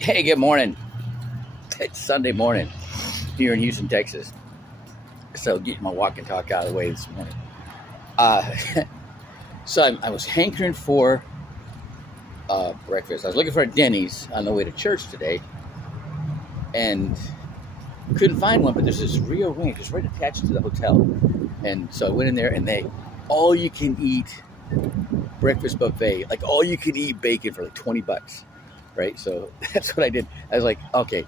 Hey, good morning. It's Sunday morning here in Houston, Texas. So, getting my walk and talk out of the way this morning. Uh, I was hankering for breakfast. I was looking for a Denny's on the way to church today and couldn't find one, but there's this Rio Ranch just right attached to the hotel. And so I went in there and they all you can eat breakfast buffet, like all you can eat bacon for like $20, right? So that's what I did. I was like, okay,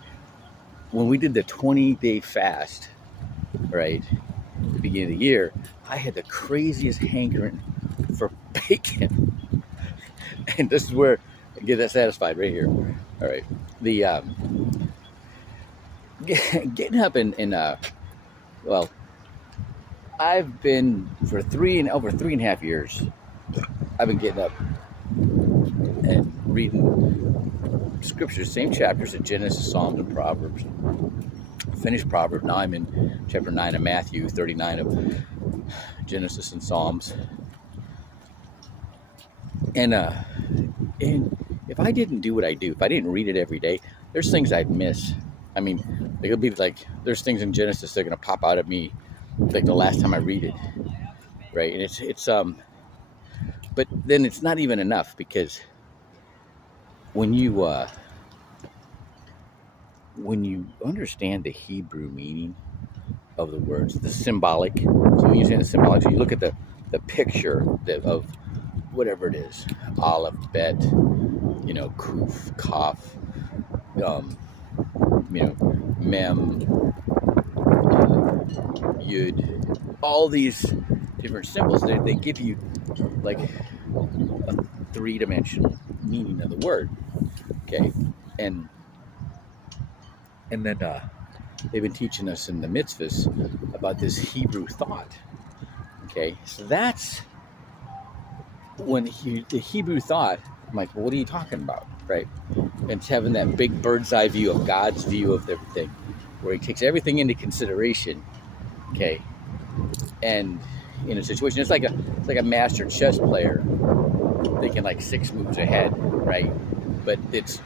when we did the 20-day fast, right, at the beginning of the year, I had the craziest hankering for bacon. And this is where I get that satisfied right here. All right. The getting up well, I've been for over 3.5 years. I've been getting up and reading scriptures, same chapters of Genesis, Psalms, and Proverbs. Finished Proverbs. Now I'm in chapter 9 of Matthew, 39 of Genesis and Psalms. And if I didn't do what I do, if I didn't read it every day, there's things I'd miss. I mean, it'll be like there's things in Genesis that are gonna pop out at me like the last time I read it, right? And it's but then it's not even enough because when you understand the Hebrew meaning of the words, the symbolic. So when you say the symbolic, so you look at the picture of whatever it is, Aleph, Bet, Kuf, Kaf, Mem, Yud, all these different symbols. They give you like a three-dimensional meaning of the word. Okay, and then they've been teaching us in the mitzvahs about this Hebrew thought. Okay, so that's when the Hebrew thought. I'm like, well, what are you talking about, right? And it's having that big bird's eye view of God's view of everything, where He takes everything into consideration. Okay, and in a situation, it's like a master chess player thinking like 6 moves ahead, right? But it's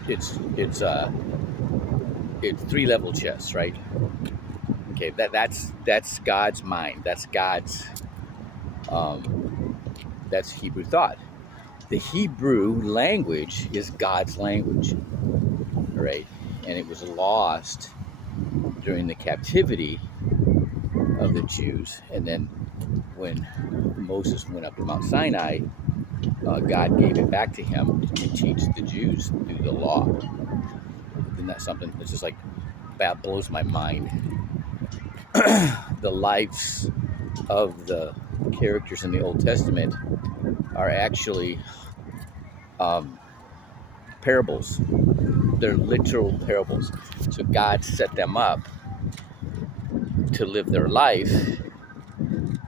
3-level chess, right? Okay, that's God's mind. That's God's that's Hebrew thought. The Hebrew language is God's language, right? And it was lost during the captivity of the Jews. And then when Moses went up to Mount Sinai, God gave it back to him to teach the Jews through the law. Isn't that something that's just like, that blows my mind? The lives of the characters in the Old Testament are actually parables. They're literal parables. So God set them up to live their life,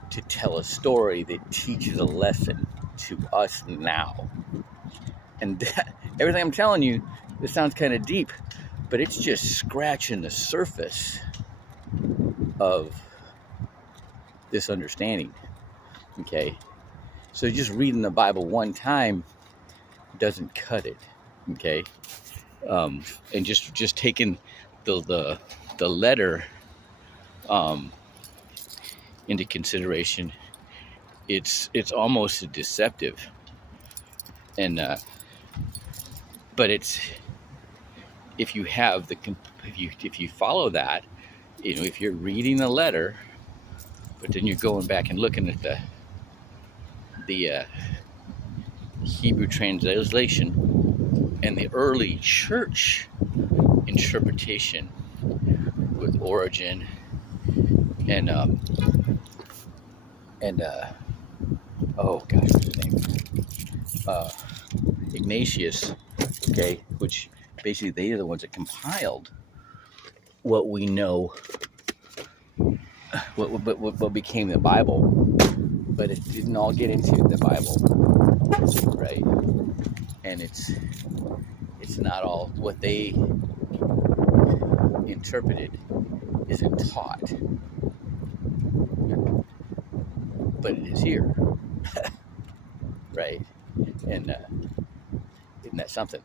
to tell a story that teaches a lesson to us now. And everything I'm telling you, this sounds kind of deep, but it's just scratching the surface of this understanding. Okay, so just reading the Bible one time doesn't cut it. Okay, and just taking the letter into consideration, it's almost deceptive. And but it's if you follow that, if you're reading the letter, but then you're going back and looking at the Hebrew translation and the early church interpretation with Origen and oh gosh, what's his name? Ignatius. Okay, which basically they are the ones that compiled what we know, what became the Bible, but it didn't all get into the Bible, right? And it's not all what they interpreted isn't taught, but it is here, right? And isn't that something?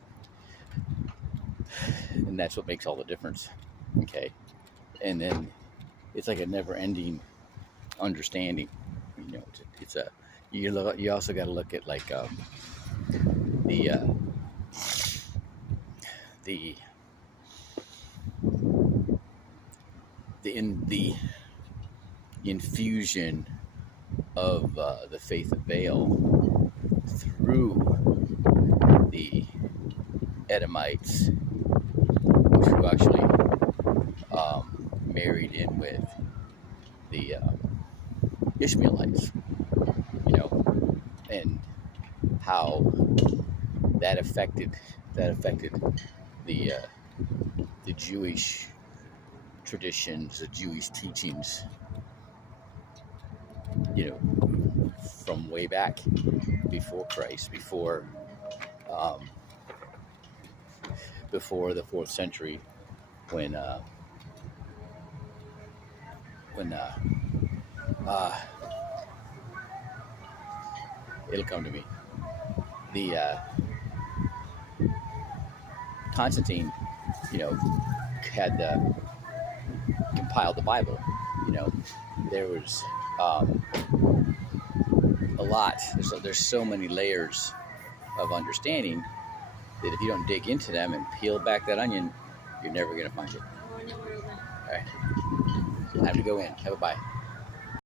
and that's what makes all the difference. Okay, and then it's like a never-ending understanding. You know, it's a you also got to look at like the the the infusion of the faith of Baal through the Edomites, who actually married in with the Ishmaelites, you know, and how that affected the the Jewish traditions, the Jewish teachings, you know, from way back before Christ, um, before the 4th century, when when uh, it'll come to me. The Constantine, you know, had compiled the Bible. You know, there was a lot. There's so many layers of understanding that if you don't dig into them and peel back that onion, you're never going to find it. All right, time to go in. Have a bye.